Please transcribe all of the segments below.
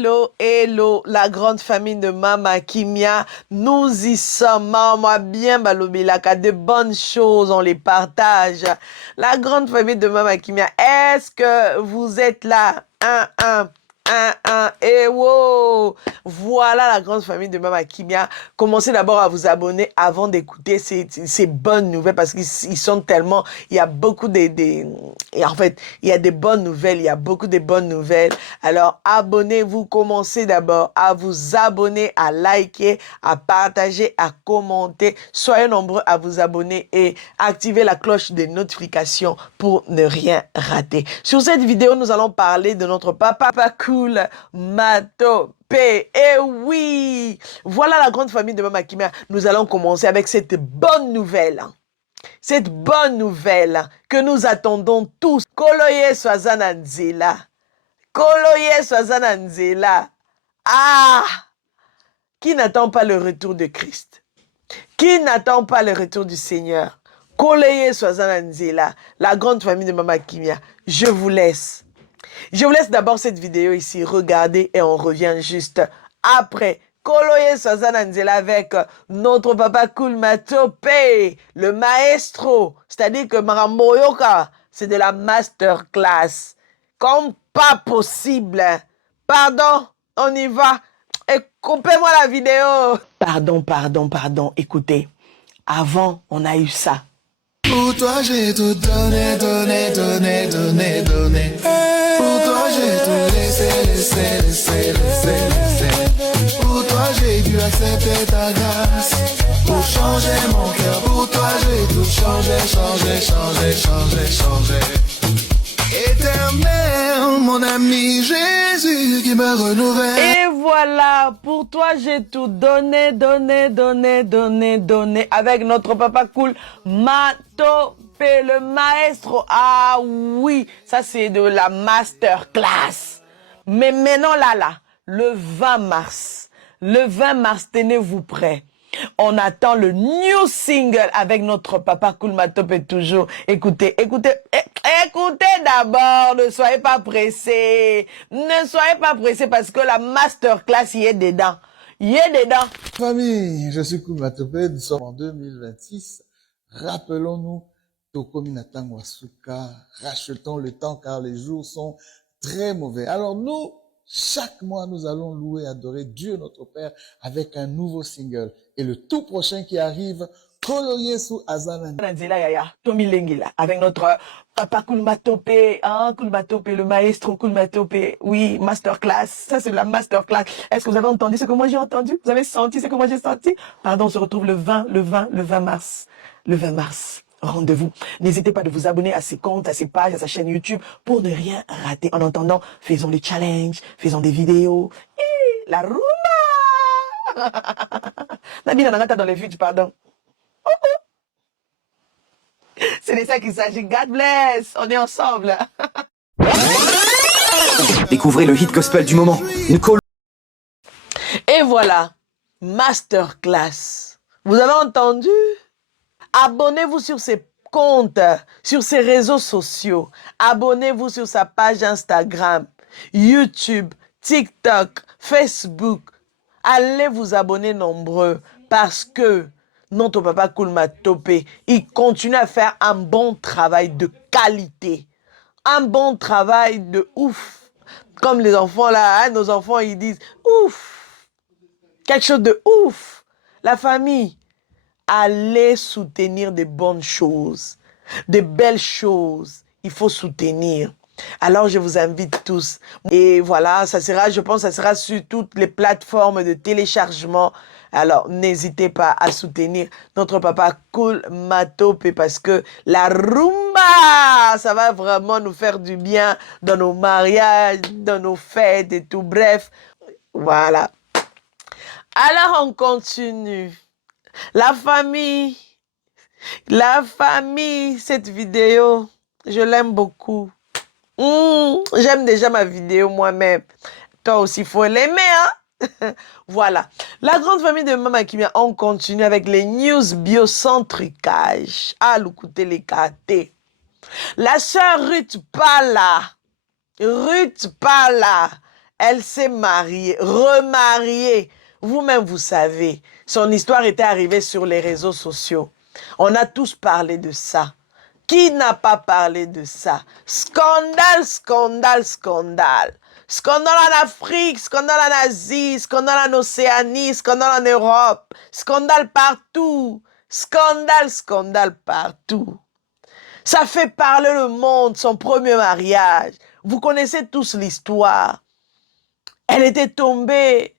Hello, hello, la grande famille de Mama Kimia. Nous y sommes. Maman bien balobilaka, de bonnes choses, on les partage. La grande famille de Mama Kimia, est-ce que vous êtes là? Et wow! Voilà la grande famille de Mama Kimia. Commencez d'abord à vous abonner avant d'écouter ces bonnes nouvelles parce qu'ils sont tellement... Il y a beaucoup et en fait, il y a des bonnes nouvelles, il y a beaucoup de bonnes nouvelles. Alors, abonnez-vous, commencez d'abord à vous abonner, à liker, à partager, à commenter. Soyez nombreux à vous abonner et activez la cloche des notifications pour ne rien rater. Sur cette vidéo, nous allons parler de notre papa cool, Matopé. Et oui, voilà la grande famille de Mama Kimia. Nous allons commencer avec cette bonne nouvelle. Cette bonne nouvelle que nous attendons tous. Koloye Swazana Nzela. Koloye Swazana Nzela. Ah! Qui n'attend pas le retour de Christ? Qui n'attend pas le retour du Seigneur? Koloye Swazana Nzela. La grande famille de Mama Kimia. Je vous laisse. Je vous laisse d'abord cette vidéo ici. Regardez et on revient juste après. Koloye Swazana Nzela avec notre papa cool Matopé, le maestro. C'est-à-dire que Maramoyoka, c'est de la masterclass. Comme pas possible. Pardon, on y va. Et coupez-moi la vidéo. Pardon. Écoutez, avant, on a eu ça. Pour toi, j'ai tout donné. Pour toi, j'ai tout laissé. Pour toi, j'ai dû accepter ta grâce. Pour changer mon cœur, pour toi, j'ai tout changé. Éternel, mon ami Jésus qui me renouvelle. Et voilà, pour toi, j'ai tout donné. Avec notre papa cool, Matopé, le maestro. Ah oui, ça c'est de la masterclass. Mais maintenant là, le 20 mars, tenez-vous prêts. On attend le new single avec notre papa cool Matopé toujours. Écoutez d'abord, ne soyez pas pressés. Ne soyez pas pressés parce que la masterclass y est dedans. Famille, je suis Matopé, nous sommes en 2026. Rappelons-nous, Tokomi Natango Asuka, rachetons le temps car les jours sont très mauvais. Alors nous, chaque mois, nous allons louer et adorer Dieu notre Père avec un nouveau single. Et le tout prochain qui arrive, Koloye Swazana avec notre papa cool Matopé, cool Matopé, le maestro cool Matopé. Oui, masterclass. Ça, c'est la masterclass. Est-ce que vous avez entendu ce que moi j'ai entendu? Vous avez senti ce que moi j'ai senti? Pardon, on se retrouve le 20 mars. Le 20 mars. Rendez-vous. N'hésitez pas de vous abonner à ses comptes, à ses pages, à sa chaîne YouTube pour ne rien rater. En attendant, faisons des challenges, faisons des vidéos. Et la rumba! Nabina Nangata dans les vues, pardon. C'est de ça qu'il s'agit. God bless. On est ensemble. Découvrez le hit gospel du moment. Et voilà. Masterclass. Vous avez entendu? Abonnez-vous sur ses comptes, sur ses réseaux sociaux. Abonnez-vous sur sa page Instagram, YouTube, TikTok, Facebook. Allez vous abonner nombreux parce que notre papa cool Matopé, il continue à faire un bon travail de qualité. Un bon travail de ouf. Comme les enfants là, hein, nos enfants ils disent ouf. Quelque chose de ouf. La famille. Allez soutenir des bonnes choses, des belles choses. Il faut soutenir. Alors, je vous invite tous. Et voilà, ça sera, je pense, ça sera sur toutes les plateformes de téléchargement. Alors, n'hésitez pas à soutenir notre papa cool Matopé parce que la rumba, ça va vraiment nous faire du bien dans nos mariages, dans nos fêtes et tout. Bref, voilà. Alors, on continue. La famille, cette vidéo, je l'aime beaucoup. J'aime déjà ma vidéo moi-même. Toi aussi, il faut l'aimer, hein? Voilà. La grande famille de Mama Kimia, on continue avec les news biocentricage. Ah, l'écoutez les KT. La sœur Ruth Pala, Elle s'est mariée, remariée. Vous-même, vous savez, son histoire était arrivée sur les réseaux sociaux. On a tous parlé de ça. Qui n'a pas parlé de ça? Scandale, scandale, scandale. Scandale en Afrique, scandale en Asie, scandale en Océanie, scandale en Europe, scandale partout. Scandale, scandale partout. Ça fait parler le monde, son premier mariage. Vous connaissez tous l'histoire. Elle était tombée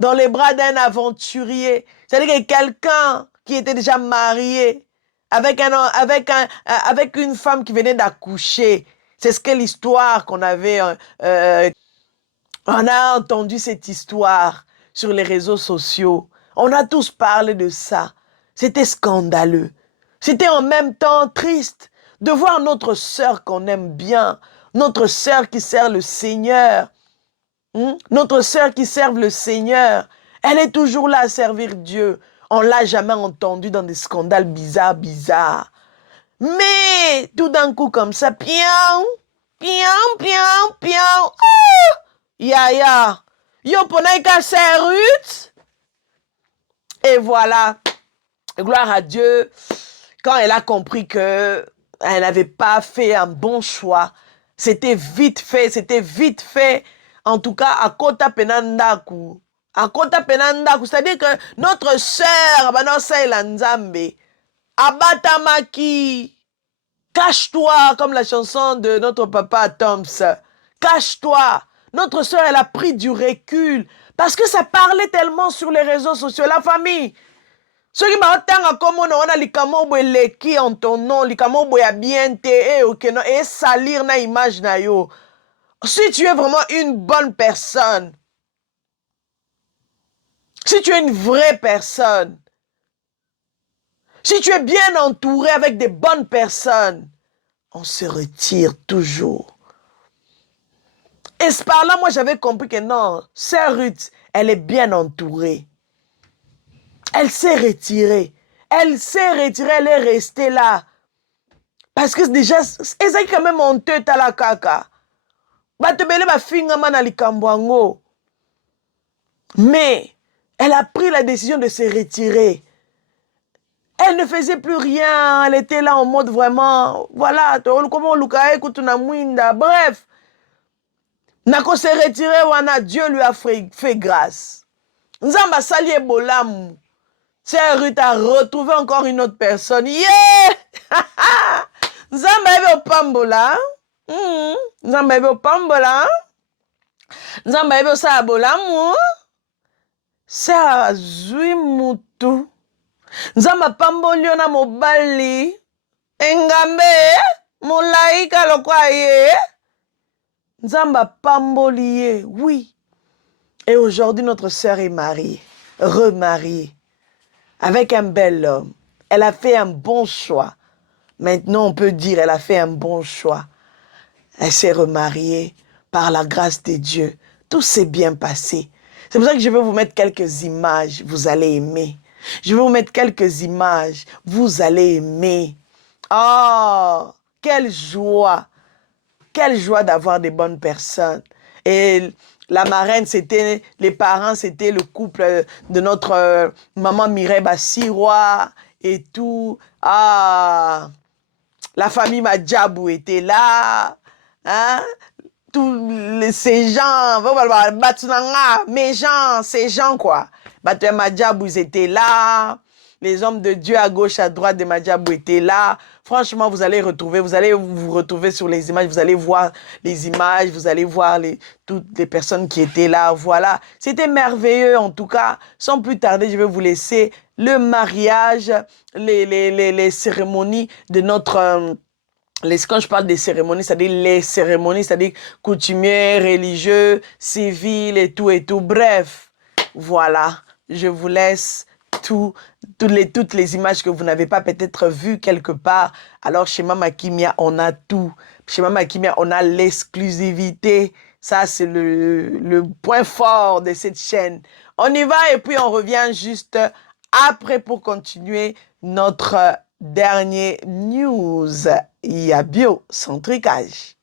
dans les bras d'un aventurier. C'est-à-dire que quelqu'un qui était déjà marié avec une femme qui venait d'accoucher. C'est ce que l'histoire qu'on avait... on a entendu cette histoire sur les réseaux sociaux. On a tous parlé de ça. C'était scandaleux. C'était en même temps triste de voir notre sœur qu'on aime bien, notre sœur qui sert le Seigneur, notre sœur qui sert le Seigneur. Elle est toujours là à servir Dieu. On l'a jamais entendue dans des scandales bizarres, bizarres. Mais tout d'un coup comme ça, pian, pian, pian, pian. Ah! Yaya, yo ponaika c'est Ruth. Et voilà, gloire à Dieu, quand elle a compris que elle n'avait pas fait un bon choix, c'était vite fait, en tout cas, à Kota Penandaku. À Kota Penandaku, c'est-à-dire que notre sœur, Banosa Elanzambe, Abatamaki, cache-toi, comme la chanson de notre papa Toms, cache-toi. Notre sœur, elle a pris du recul parce que ça parlait tellement sur les réseaux sociaux. La famille, ceux qui m'ont comme on a likamo boeleki en ton nom, likamo boya bien te et salir na image na yo. Si tu es vraiment une bonne personne, si tu es une vraie personne, si tu es bien entouré avec des bonnes personnes, on se retire toujours. Et par là, moi, j'avais compris que non, sœur Ruth, elle est bien entourée. Elle s'est retirée. Elle s'est retirée, elle est restée là. Parce que déjà, elle est quand même honteux, la kaka. Mais elle a pris la décision de se retirer. Elle ne faisait plus rien. Elle était là en mode vraiment, voilà, comment bref. Nako se retiré, wana Dieu lui a fait grâce. Nzamba sali ebolam. C'est Ruth a retrouvé encore une autre personne. Yeah! Nzamba ebe opambola. Nzamba ebe opambola. Nzamba ebe osala bolamu. C'est azui mutu. Nzamba pambolio na mobali. Engambe. Molaika lokwa ye. Nzamba pambolié, oui. Et aujourd'hui, notre sœur est mariée, remariée, avec un bel homme. Elle a fait un bon choix. Maintenant, on peut dire qu'elle a fait un bon choix. Elle s'est remariée par la grâce de Dieu. Tout s'est bien passé. C'est pour ça que je vais vous mettre quelques images. Vous allez aimer. Je vais vous mettre quelques images. Vous allez aimer. Oh, quelle joie! Quelle joie d'avoir des bonnes personnes. Et la marraine, c'était, les parents, c'était le couple de notre maman Mireille Bassirois et tout. Ah, la famille Madjabou était là. Hein? Ces gens, ces gens quoi. Madjabou, ils étaient là. Les hommes de Dieu à gauche, à droite de Madjabou étaient là. Franchement, vous allez vous retrouver sur les images, vous allez voir les images, vous allez voir toutes les personnes qui étaient là. Voilà, c'était merveilleux en tout cas. Sans plus tarder, je vais vous laisser le mariage, les cérémonies de notre... quand je parle des cérémonies, c'est-à-dire les cérémonies, c'est-à-dire coutumières, religieux, civils et tout. Bref, voilà, je vous laisse toutes les images que vous n'avez pas peut-être vues quelque part. Alors, chez Mama Kimia, on a tout. Chez Mama Kimia, on a l'exclusivité. Ça, c'est le point fort de cette chaîne. On y va et puis on revient juste après pour continuer notre dernier news. Il y a bio, sans tricage.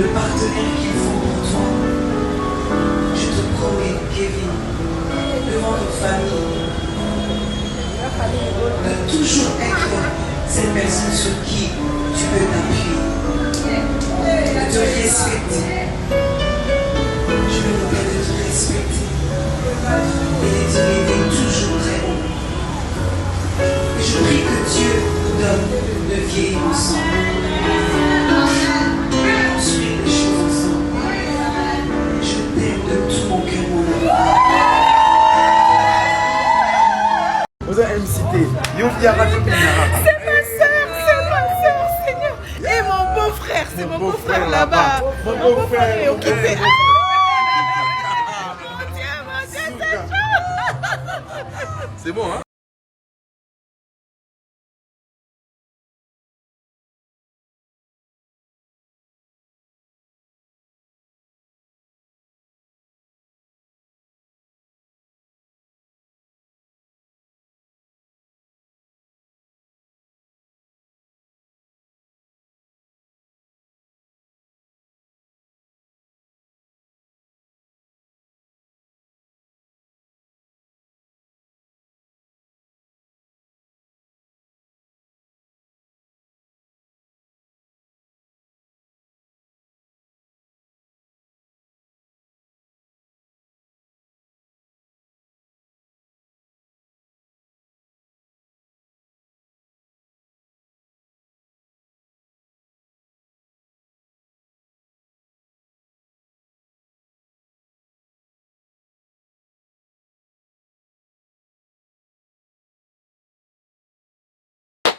le partenaire qu'il faut pour toi. Je te promets, Kevin, devant notre famille, de toujours être cette personne sur qui tu peux t'appuyer, de te respecter. Je me rappelle de te respecter et de te lever toujours très haut. Et je prie que Dieu nous donne de vieillir ensemble, de construire des choses ensemble. Je t'aime de tout mon cœur, mon amour. Vous avez MCT. Yo, Yara, C'est ma soeur, Seigneur. Et mon beau-frère, c'est mon beau-frère là-bas. Mon beau-frère est occupé. C'est bon, hein?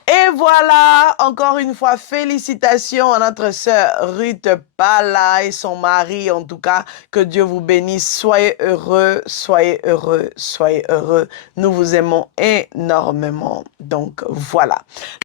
Et voilà, encore une fois, félicitations à notre sœur Ruth Pala et son mari. En tout cas, que Dieu vous bénisse. Soyez heureux, soyez heureux, soyez heureux. Nous vous aimons énormément. Donc, voilà.